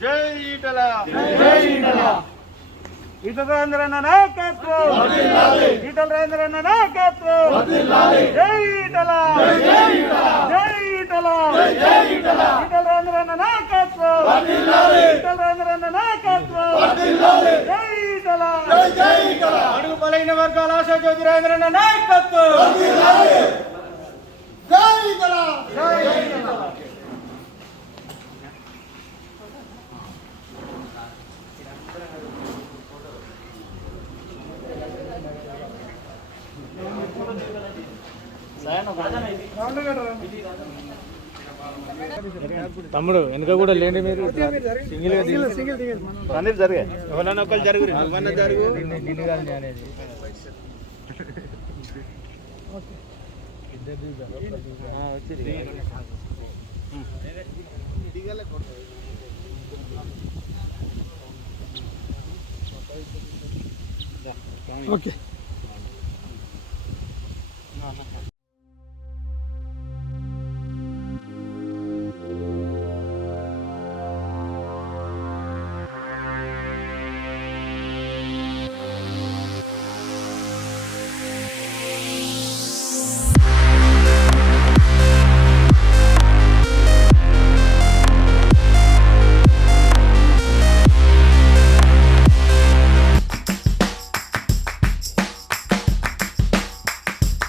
జై ఈటల, జై ఈటల. ఈటల రాజేంద్రన్న నాయకత్వం, ఈటల రాజేంద్రన్న నాయకత్వం. జై ఈటల, జై ఈటల, ఈటల రాజేంద్రన్న నాయకత్వం, ఈటల రాజేంద్రన్న నాయకత్వం. జై ఈటల, అడుగు బలైన వర్గాల ఆశా జ్యోతి రాజేంద్రన్న నాయకత్వం. జై ఈటల, జై ఈటల. తమ్ముడు వెనుక కూడా లేండి మీరు సింగిల్ అందరు జరిగే ఎవరన్నా ఒకళ్ళు జరుగు జరుగు ఓకే.